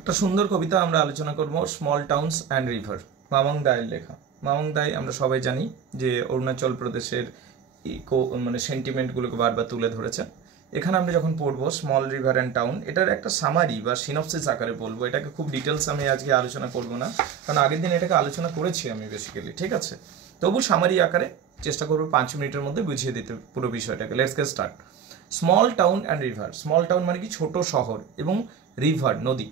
একটা সুন্দর কবিতা আমরা আলোচনা করব, small towns and river, Mamang দায়ের লেখা। মামাং দাই আমরা সবাই জানি যে অরুণাচল প্রদেশের সেন্টিমেন্টগুলোকে বারবার তুলে ধরেছে। এখানে আমরা যখন পড়বো স্মল রিভার অ্যান্ড টাউন, এটার একটা সামারি বা সিনপসিস আকারে বলবো। এটাকে খুব ডিটেলস আমি আজকে আলোচনা করবো না, কারণ আগের দিন এটাকে আলোচনা করেছি আমি বেসিক্যালি, ঠিক আছে। তবু সামারি আকারে চেষ্টা করবো 5 মিনিটের মধ্যে বুঝিয়ে দিতে পুরো বিষয়টাকে। Let's get start. Small town and river. Small town মানে কি ছোট শহর, এবং রিভার নদী।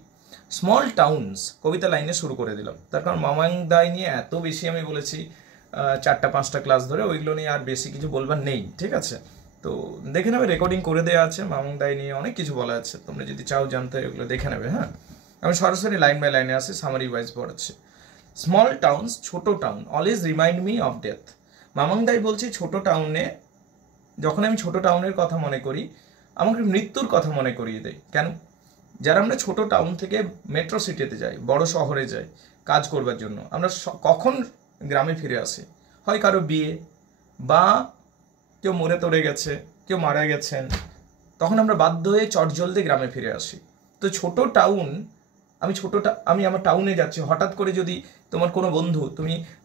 স্মল টাউনস কবিতা লাইনে শুরু করে দিলাম, তার কারণ মামাং দাই নিয়ে এত বেশি আমি বলেছি 4-5টা ক্লাস ধরে, ওইগুলো নিয়ে আর বেশি কিছু বলবার নেই, ঠিক আছে। তো দেখে নেবে, রেকর্ডিং করে দেওয়া আছে, মামাং দাই নিয়ে অনেক কিছু বলা আছে, তোমরা যদি চাও জানতে এগুলো দেখে নেবে। হ্যাঁ, আমি সরাসরি লাইন বাই লাইনে আসি, সামারি ওয়াইজ পড়াচ্ছি। স্মল টাউনস, ছোট town, always remind me of death. Mamang Dai বলছি ছোট টাউনে, যখন আমি ছোট টাউনের কথা মনে করি আমাকে মৃত্যুর কথা মনে করিয়ে দেয়। কেন? যারা আমরা ছোট টাউন থেকে মেট্রো সিটিতে যাই, বড় শহরে যাই কাজ করবার জন্য, আমরা কখন গ্রামে ফিরে আসি? হয় কারো বিয়ে, বা কেউ মরে তরে গেছে, কেউ মারা গেছেন, তখন আমরা বাধ্য হয়ে চটজলদি গ্রামে ফিরে আসি। তো ছোট টাউন, আমি আমার টাউনে যাচ্ছি, হঠাৎ করে যদি তোমার কোনো বন্ধু,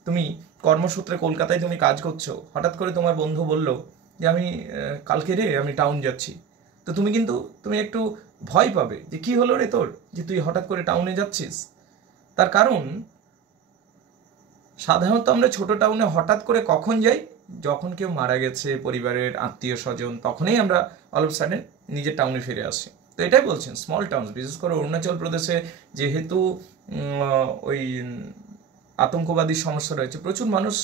তুমি কর্মসূত্রে কলকাতায় তুমি কাজ করছো, হঠাৎ করে তোমার বন্ধু বলল যে আমি কালকে আমি টাউন যাচ্ছি, তো তুমি একটু ভয় পাবে যে কি হলো রে তোর, যে তুই হঠাৎ করে টাউনে যাচ্ছিস। তার কারণ সাধারণত আমরা ছোট টাউনে হঠাৎ করে কখন যাই? যখন কেউ মারা গেছে, পরিবারের আত্মীয় স্বজন, তখনই আমরা অল অফ সাডেন নিজের টাউনে ফিরে আসি। তো এটাই বলছেন স্মল টাউন। বিশেষ করে অরুণাচল প্রদেশে যেহেতু ওই আতঙ্কবাদী সমস্যা রয়েছে, প্রচুর মানুষ,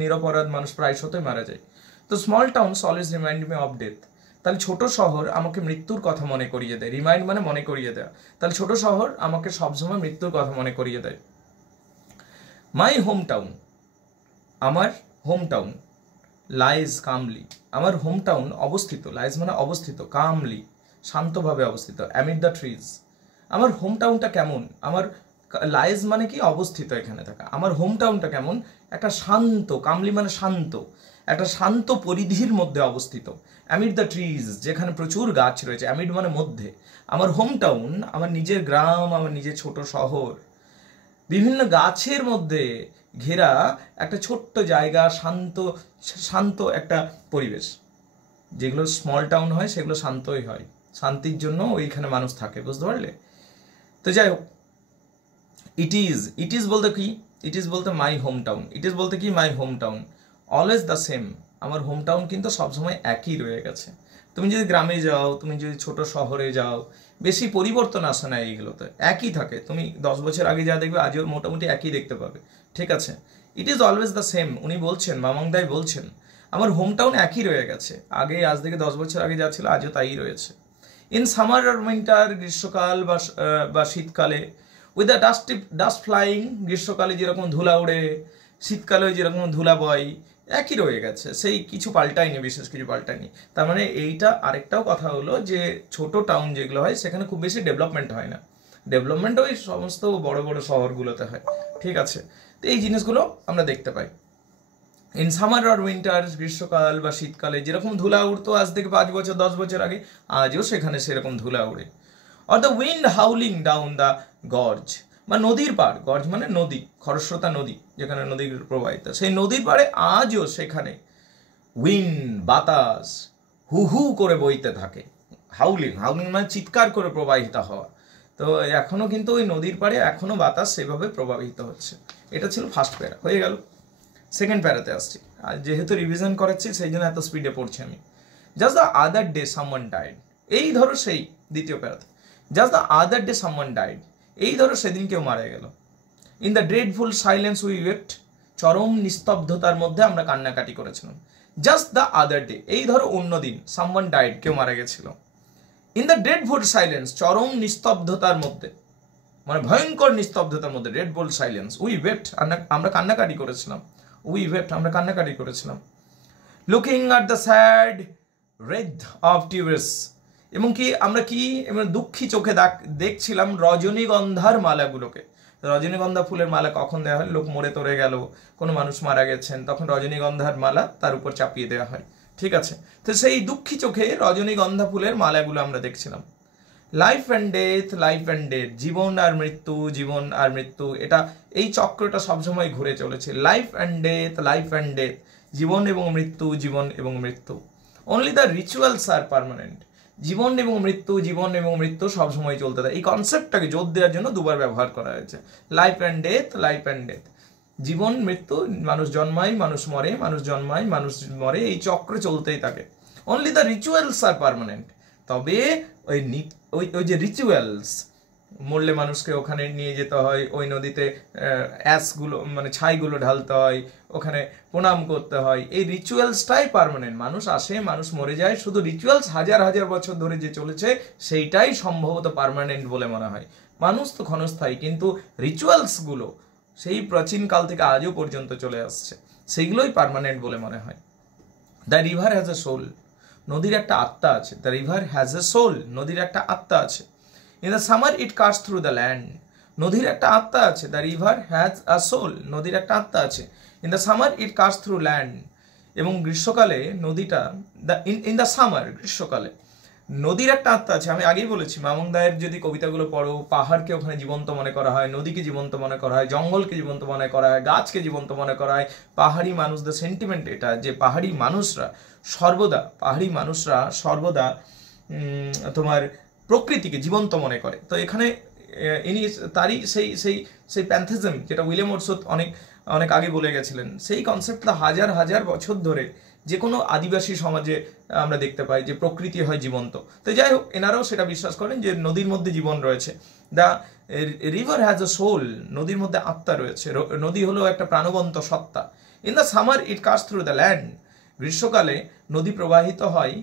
নিরপরাধ মানুষ প্রায়শই মারা যায়। তো small towns always remind me of death. তাহলে ছোট শহর আমাকে মৃত্যুর কথা মনে করিয়ে দেয়। রিমাইন্ড মানে মনে করিয়ে দেয়। তাহলে ছোট শহর আমাকে সবসময় মৃত্যুর কথা মনে করিয়ে দেয়। মাই হোম টাউন, আমার হোম টাউন, লাইজ কামলি, আমার হোম টাউন অবস্থিত, লাইজ মানে অবস্থিত, কামলি শান্তভাবে অবস্থিত, অ্যামিড দ্য ট্রিজ। আমার হোম টাউনটা কেমন? আমার লাইজ মানে কি অবস্থিত, এখানে থাকা। আমার হোম টাউনটা কেমন? একটা শান্ত, কামলি মানে শান্ত, একটা শান্ত পরিধির মধ্যে অবস্থিত। অ্যামিড দ্য ট্রিজ, যেখানে প্রচুর গাছ রয়েছে, অ্যামিড মানে মধ্যে। আমার হোম টাউন, আমার নিজের গ্রাম, আমার নিজের ছোট শহর, বিভিন্ন গাছের মধ্যে ঘেরা একটা ছোট্ট জায়গা, শান্ত শান্ত একটা পরিবেশ। যেগুলো স্মল টাউন হয় সেগুলো শান্তই হয়, শান্তির জন্য ওইখানে মানুষ থাকে, বুঝতে পারলে? তো যাই হোক, ইট ইজ বলতে কি? ইট ইজ বলতে my home town. It is বলতে কি? My home town always the same. আমার হোম টাউন কিন্তু সবসময় একই রয়ে গেছে। তুমি যদি গ্রামে যাও, তুমি যদি ছোট শহরে যাও, বেশি পরিবর্তন আসে না, এইগুলোতে একই থাকে। তুমি 10 বছর আগে যা দেখবে আজও মোটামুটি একই দেখতে পাবে, ঠিক আছে। It is always the same. উনি বলছেন, মামাং দাই বলছেন, আমার হোম টাউন একই রয়ে গেছে, আগে আজ থেকে 10 বছর আগে যা ছিল আজও তাই রয়েছে। ইন সামার আর উইন্টার, গ্রীষ্মকাল বা শীতকালে, উইথ দ্য ডাস্ট ফ্লাইং, গ্রীষ্মকালে যেরকম ধুলা উড়ে, শীতকালে যেরকম ধুলা বয়, একই রয়ে গেছে, সেই কিছু পাল্টায়নি, বিশেষ কিছু পাল্টায়নি। তার মানে এইটা আরেকটাও কথা হলো যে ছোট টাউন যেগুলো হয় সেখানে খুব বেশি ডেভেলপমেন্ট হয় না। ডেভেলপমেন্ট ওই সমস্ত বড় বড় শহরগুলোতে হয়, ঠিক আছে। তো এই জিনিসগুলো আমরা দেখতে পাই। ইন সামার আর উইন্টার, গ্রীষ্মকাল বা শীতকালে যেরকম ধুলা উড়তো আজ থেকে 5 বছর 10 বছর আগে, আজও সেখানে সেরকম ধুলা উড়ে। Or the wind হাউলিং down the gorge, বা নদীর পাড়, গর্জ মানে নদী, খরস্রোতা নদী, যেখানে নদী প্রবাহিত, সেই নদীর পাড়ে আজও সেখানে উইন্ড, বাতাস হু হু করে বইতে থাকে। হাউলিং, হাউলিং মানে চিৎকার করে প্রবাহিত হওয়া। তো এখনো কিন্তু ওই নদীর পাড়ে এখনো বাতাস সেভাবে প্রবাহিত হচ্ছে। এটা ছিল ফার্স্ট প্যারা, হয়ে গেল। সেকেন্ড প্যারাতে আসছি, আর যেহেতু রিভিশন করাচ্ছি সেই জন্য এত স্পিডে পড়ছি আমি। Just the other day someone died, এই ধরো সেই দ্বিতীয় প্যারাতে, just the other day someone died, এই ধরো সেদিন কেউ মারা গেল। In the dreadful silence we wept, চরম নিস্তব্ধতার মধ্যে আমরা কান্নাকাটি করেছিলাম। জাস্ট দ্য আদার ডে, এই ধরো অন্য দিন, সামওয়ান ডাইড, কেউ মারা গেছিল। ইন দ্য ড্রেডফুল সাইলেন্স, চরম নিস্তব্ধতার মধ্যে, মানে ভয়ঙ্কর নিস্তব্ধতার মধ্যে, ড্রেডফুল সাইলেন্স, উই ওয়েপ্ট, আমরা কান্নাকাটি করেছিলাম। উই ওয়েপ্ট, আমরা কান্নাকাটি করেছিলাম। Looking at the sad wreath of tuberose, এবং কি আমরা কি দুঃখী চোখে দেখছিলাম রজনীগন্ধার মালাগুলোকে। রজনীগন্ধা ফুলের মালা কখন দেওয়া হয়? লোক মরে তরে গেল, কোনো মানুষ মারা গেছেন, তখন রজনীগন্ধার মালা তার উপর চাপিয়ে দেওয়া হয়, ঠিক আছে। তো সেই দুঃখী চোখে রজনীগন্ধা ফুলের মালাগুলো আমরা দেখছিলাম। Life and death, life and death, জীবন আর মৃত্যু, জীবন আর মৃত্যু, এটা এই চক্রটা সবসময় ঘুরে চলেছে। Life and death, life and death, জীবন এবং মৃত্যু, জীবন এবং মৃত্যু। Only the rituals are permanent. জীবন এবং মৃত্যু, জীবন এবং মৃত্যু সবসময় চলতে থাকে। এই কনসেপ্টটাকে জোর দেওয়ার জন্য দুবার ব্যবহার করা হয়েছে, life and death, life and death. জীবন মৃত্যু, মানুষ জন্মায় মানুষ মরে, মানুষ জন্মায় মানুষ মরে, এই চক্র চলতেই থাকে। Only the rituals are permanent. তবে ওই ওই যে রিচুয়ালস, মরলে মানুষকে ওখানে নিয়ে যেতে হয়, ওই নদীতে অ্যাসগুলো মানে ছাইগুলো ঢালতে হয়, ওখানে প্রণাম করতে হয়, এই রিচুয়ালসটাই পার্মানেন্ট। মানুষ আসে, মানুষ মরে যায়, শুধু রিচুয়ালস হাজার হাজার বছর ধরে যে চলেছে সেইটাই সম্ভবত পার্মানেন্ট বলে মনে হয়। মানুষ তো ক্ষণস্থায়ী, কিন্তু রিচুয়ালসগুলো সেই প্রাচীন কাল থেকে আজও পর্যন্ত চলে আসছে, সেইগুলোই পার্মানেন্ট বলে মনে হয়। The river has a soul. নদীর একটা আত্মা আছে। The river has a soul, নদীর একটা আত্মা আছে। In the summer it cuts through the land. নদীর একটা আত্মা আছে। The river has a soul, নদীর একটা আত্মা আছে। In the summer it cuts through land. এবং গ্রীষ্মকালে নদীটা, ইন দ্য সামার, গ্রীষ্মকালে নদীর একটা আত্মা আছে। আমি আগেই বলেছি, মামুন দায়ের যদি কবিতাগুলো পড়ো, পাহাড়কে ওখানে জীবন্ত মনে করা হয়, নদীকে জীবন্ত মনে করা হয়, জঙ্গলকে জীবন্ত মনে করা হয়, গাছকে জীবন্ত মনে করা হয়। পাহাড়ি মানুষদের সেন্টিমেন্ট এটা, যে পাহাড়ি মানুষরা সর্বদা তোমার প্রকৃতিকে জীবন্ত মনে করে। তো এখানে ইনি তারই সেই সেই সেই প্যান্থিজম, যেটা উইলিয়াম ওর্ডসওয়ার্থ অনেক অনেক আগে বলে গেছিলেন, সেই কনসেপ্টটা হাজার হাজার বছর ধরে যে কোনো আদিবাসী সমাজে আমরা দেখতে পাই, যে প্রকৃতি হয় জীবন্ত। তো যাই হোক, এনারাও সেটা বিশ্বাস করেন যে নদীর মধ্যে জীবন রয়েছে। The river has a soul, নদীর মধ্যে আত্মা রয়েছে। নদী হলো একটা প্রাণবন্ত সত্তা। In the summer it cuts through the land. গ্রীষ্মকালে নদী প্রবাহিত হয়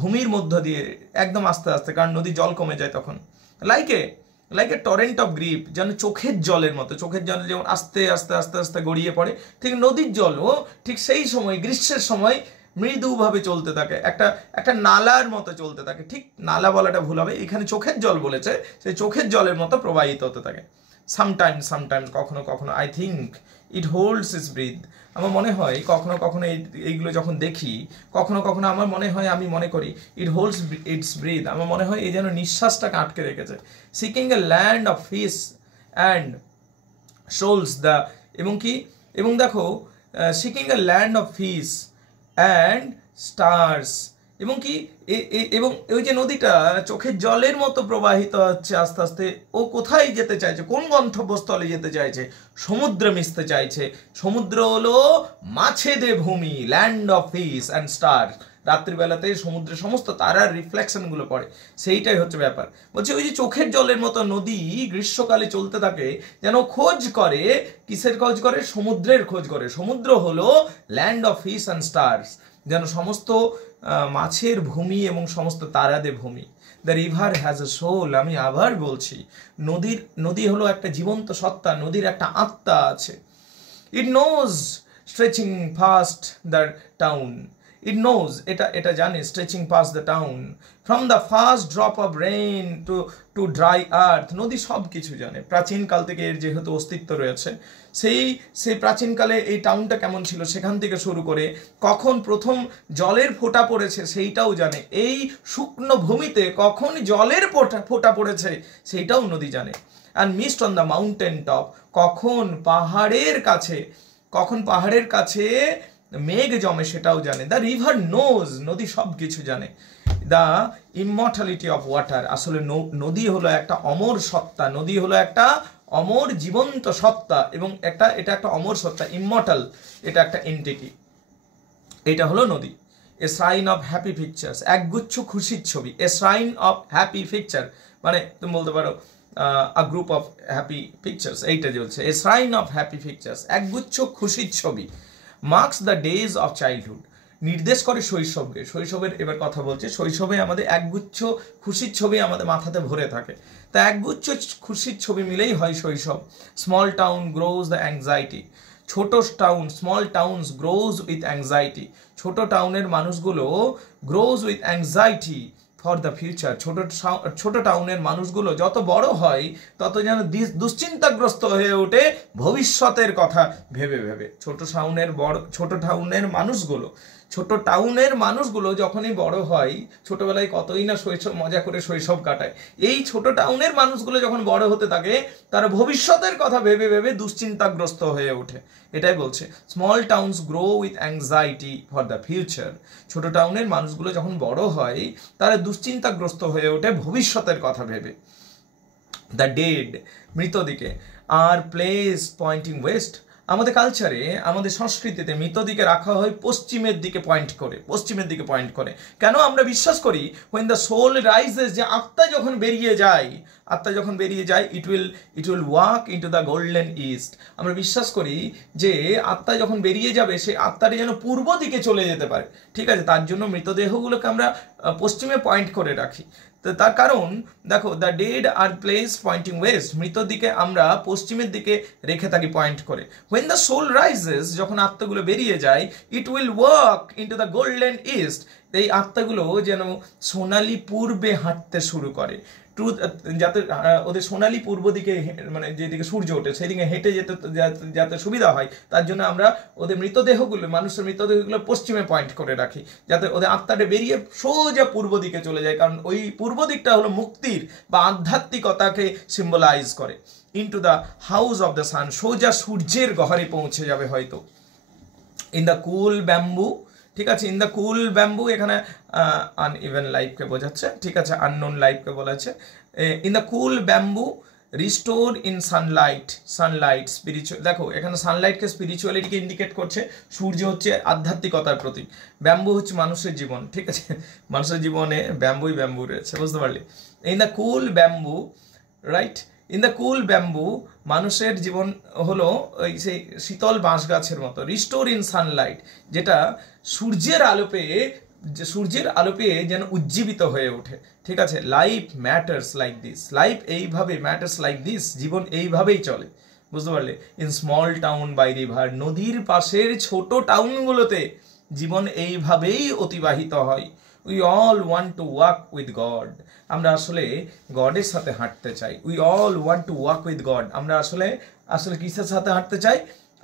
ভূমির মধ্য দিয়ে একদম আস্তে আস্তে, কারণ নদী জল কমে যায় তখন। Like a torrent of grief, যেন চোখের জলের মতো। চোখের জল যেমন আস্তে আস্তে আস্তে আস্তে গড়িয়ে পড়ে, ঠিক নদীর জলও ঠিক সেই সময়, গ্রীষ্মের সময় মৃদুভাবে চলতে থাকে, একটা নালার মতো চলতে থাকে। ঠিক নালা বলাটা ভুল হবে, এখানে চোখের জল বলেছে, সেই চোখের জলের মতো প্রবাহিত হতে থাকে। সামটাইমস কখনো কখনো I think it holds its breath. আমার মনে হয় কখনো কখনো এইগুলো যখন দেখি, কখনো কখনো আমার মনে হয়, আমি মনে করি ইট হোল্ডস ইটস ব্রিথ। আমার মনে হয় এই যেন নিঃশ্বাসটাকে আটকে রেখেছে। Seeking a land of fish and souls the, এবং দেখো, seeking a land of fish and stars, এবং ওই যে নদীটা চোখের জলের মতো প্রবাহিত হচ্ছে আস্তে আস্তে, ও কোথায় যেতে চাইছে, কোন গন্তব্যস্থলে যেতে চাইছে? সমুদ্রে মিশতে চাইছে। সমুদ্র হলো মাছেদের ভূমি, land of fish and star. রাত্রিবেলাতে সমুদ্রের সমস্ত তারার রিফ্লেকশনগুলো পড়ে, সেইটাই হচ্ছে ব্যাপার। বলছে ওই যে চোখের জলের মতো নদী গ্রীষ্মকালে চলতে থাকে, যেন খোঁজ করে, কিসের খোঁজ করে? সমুদ্রের খোঁজ করে। সমুদ্র হলো land of fish and stars, যেন সমস্ত মাছের ভূমি এবং সমস্ত তারাদের ভূমি। The river has a soul. আমি আবার বলছি, নদী হলো একটা জীবন্ত সত্তা, নদীর একটা আত্মা আছে। It knows stretching past the town. It knows, এটা জানে, stretching past the town from the first drop of rain to dry earth. নদী সব কিছু জানে। প্রাচীনকাল থেকে এর যেহেতু অস্তিত্ব রয়েছে, সেই প্রাচীনকালে এই টাউনটা কেমন ছিল সেখান থেকে শুরু করে কখন প্রথম জলের ফোঁটা পড়েছে সেইটাও জানে। এই শুকনো ভূমিতে কখন জলের ফোঁটা পড়েছে সেইটাও নদী জানে। And mist on the mountain top, কখন পাহাড়ের কাছে মেঘ জমে সেটাও জানে। দ্য রিভার নোজ, নদী সব কিছু জানে। দ্য ইমর্টালিটি অফ ওয়াটার, আসলে নদী হলো একটা অমর সত্তা, নদী হলো একটা অমর জীবন্ত সত্তা, এবং এটা একটা অমর সত্তা, ইমর্টাল, এটা একটা এন্টিটি। এটা হলো নদী। এ সাইন অফ হ্যাপি পিকচার্স, একগুচ্ছ খুশির ছবি। এ সাইন অফ হ্যাপি পিকচার মানে তুমি বলতে পারো আ গ্রুপ অফ হ্যাপি পিকচার্স, এইটা চলছে। এ সাইন অফ হ্যাপি পিকচার্স, একগুচ্ছ খুশির ছবি। Marks the days of childhood, নির্দেশ করে শৈশবকে। শৈশবের এবার কথা বলছে, শৈশবে আমাদের একগুচ্ছ খুশির ছবি আমাদের মাথাতে ভরে থাকে, তা একগুচ্ছ খুশির ছবি মিলেই হয় শৈশব। Small town grows the anxiety, small towns grows with anxiety, ছোট টাউনের মানুষগুলো grows with anxiety for the future. ছোট টাউনের মানুষগুলো যত বড় হয় তত যেন দুশ্চিন্তাগ্রস্ত হয়ে ওঠে ভবিষ্যতের কথা ভেবে ভেবে। ছোট টাউনের মানুষগুলো ছোট টাউনের মানুষগুলো যখনই বড় হয়, ছোটবেলায় কতই না শৈশব মজা করে শৈশব কাটায়, এই ছোট টাউনের মানুষগুলো যখন বড় হতে থাকে তারা ভবিষ্যতের কথা ভেবে ভেবে দুশ্চিন্তাগ্রস্ত হয়ে ওঠে। এটাই বলছে, small towns grow with anxiety for the future. ছোট টাউনের মানুষগুলো যখন বড় হয় তারা দুশ্চিন্তাগ্রস্ত হয়ে ওঠে ভবিষ্যতের কথা ভেবে। দ্য ডেড, মৃতদিকে, আর প্লেস পয়েন্টিং ওয়েস্ট। আমাদের কালচারে, আমাদের সংস্কৃতিতে মৃতদিকে রাখা হয় পশ্চিমের দিকে পয়েন্ট করে, পশ্চিমের দিকে পয়েন্ট করে। কেন? আমরা বিশ্বাস করি when the soul rises, যে আত্মা যখন বেরিয়ে যায়, আত্মা যখন বেরিয়ে যায় it will walk into the golden east। আমরা বিশ্বাস করি যে আত্মা যখন বেরিয়ে যাবে সেই আত্মাটা যেন পূর্ব দিকে চলে যেতে পারে, ঠিক আছে? তার জন্য মৃতদেহগুলোকে আমরা পশ্চিমে পয়েন্ট করে রাখি। তো তার কারণ দেখো, the dead are place pointing west, মৃত দিকে আমরা পশ্চিমের দিকে রেখে থাকি পয়েন্ট করে। when the soul rises, যখন আত্মাগুলো বেরিয়ে যায়, it will walk into the golden east, এই আত্মাগুলো যেন সোনালী পূর্বে হাঁটতে শুরু করে। যাতে ওদের সোনালী পূর্ব দিকে, মানে যেদিকে সূর্য ওঠে সেদিকে হেঁটে যেতে যাতে সুবিধা হয়, তার জন্য আমরা ওদের মৃতদেহগুলো, মানুষের মৃতদেহগুলো পশ্চিমে পয়েন্ট করে রাখি, যাতে ওদের আত্মাটা বেরিয়ে সোজা পূর্ব দিকে চলে যায়। কারণ ওই পূর্ব দিকটা হলো মুক্তির বা আধ্যাত্মিকতাকে সিম্বলাইজ করে। Into the house of the sun, সোজা সূর্যের গহরে পৌঁছে যাবে হয়তো। ইন দ্য কুল ব্যাম্বু, ঠিক আছে, ইন দ্য কুল ব্যাম্বু এখানে আনইভেন লাইফকে বোঝাচ্ছে, ঠিক আছে, আননোন লাইফকে বলেছে। In the cool bamboo restore in Sunlight, Sunlight spiritual, দেখো এখানে সানলাইটকে স্পিরিচুয়ালিটিকে ইন্ডিকেট করছে। সূর্য হচ্ছে আধ্যাত্মিকতার প্রতীক, ব্যাম্বু হচ্ছে মানুষের জীবন, ঠিক আছে, মানুষের জীবনে ব্যাম্বুই ব্যাম্বু রয়েছে, বুঝতে পারলে? In the cool bamboo, right, in the cool bamboo, মানুষের জীবন হলো ওই সেই শীতল বাঁশ গাছের মতো। রিস্টোর ইন সানলাইট, যেটা সূর্যের আলো পেয়ে, সূর্যের আলো পেয়ে যেন উজ্জীবিত হয়ে ওঠে, ঠিক আছে। Life matters like this, life এইভাবে ম্যাটার্স লাইক দিস, জীবন এইভাবেই চলে, বুঝতে পারলে? In small town by river, নদীর পাশের ছোট টাউনগুলোতে জীবন এইভাবেই অতিবাহিত হয়। We all want to walk with God, আমরা আসলে গডের সাথে হাঁটতে চাই। We all want to walk with God, আমরা আসলে কিসের সাথে হাঁটতে চাই?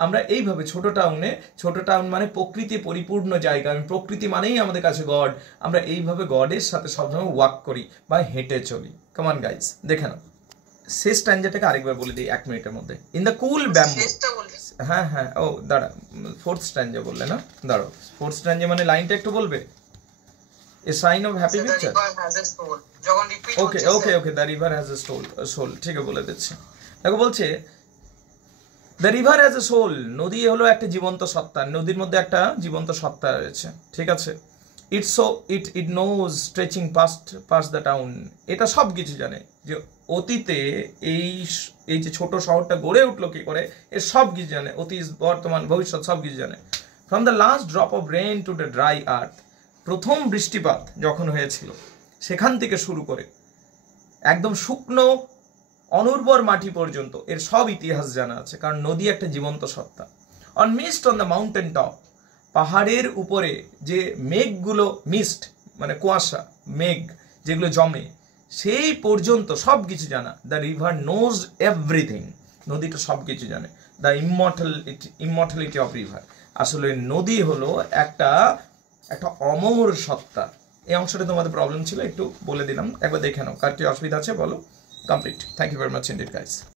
আমরা এইভাবে ছোট টাউনে, ছোট টাউন মানে প্রকৃতি পরিপূর্ণ জায়গা, প্রকৃতি মানেই আমাদের কাছে গড, আমরা এইভাবে গডের সাথে সবসময় ওয়াক করি বা হেঁটে চলি। কামান গাইস, দেখে নাও শেষ স্ট্যান্ডাটাকে আরেকবার বলে দিই 1 মিনিটের মধ্যে। ইন দ্য কুল ব্যাম্বু, হ্যাঁ হ্যাঁ, ও দাঁড়া, 4th স্ট্যান্ডা বললে না, দাঁড়াও, 4th স্ট্যান্ডা মানে লাইনটা একটু বলবে। A sign of happy picture. Okay, okay, okay. The river has a soul. ঠিক আছে, বলে দিচ্ছি। দেখো বলছে, the river has a soul. নদী হলো একটা জীবন্ত সত্তা, নদীর মধ্যে একটা জীবন্ত সত্তা রয়েছে, ঠিক আছে। It knows stretching past the town. এটা সব কিছু জানে যে অতীতে এই যে ছোট শহরটা গড়ে উঠলো কি করে, এর সব কিছু জানে, অতীত বর্তমান ভবিষ্যৎ সব কিছু জানে। From the last drop of rain to the dry earth, প্রথম বৃষ্টিপাত যখন হয়েছিল সেখান থেকে শুরু করে একদম শুকনো অনুর্বর মাটি পর্যন্ত এর সব ইতিহাস জানা আছে, কারণ নদী একটা জীবন্ত সত্তা। On mist on the mountain top, পাহাড়ের উপরে যে মেঘগুলো, মিস্ট মানে কুয়াশা, মেঘ যেগুলো জমে, সেই পর্যন্ত সব কিছু জানা। দ্য রিভার নোজ এভরিথিং, নদীটা সব কিছু জানে। দ্য ইমর্টালিটি অফ রিভার, আসলে নদী হলো একটা অমর সত্তা। এই অংশটা তোমাদের প্রবলেম ছিল, একটু বলে দিলাম, একবার দেখে নাও, কার কি অসুবিধা আছে বলো। Complete. Thank you very much indeed guys.